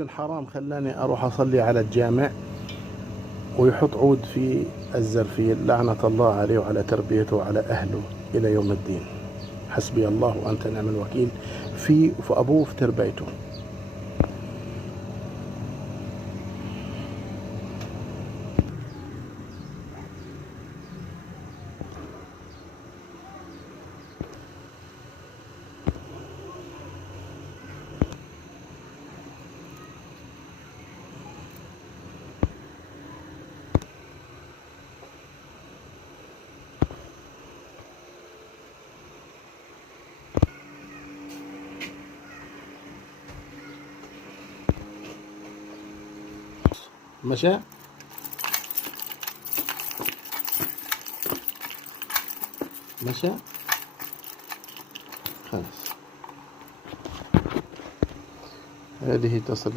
الحرام خلاني أروح أصلي على الجامع ويحط عود في الزرفيل، لعنة الله عليه وعلى تربيته وعلى أهله إلى يوم الدين. حسبي الله وأنت نعم الوكيل في أبوه في تربيته. مشى مشى خلاص. هذه تصل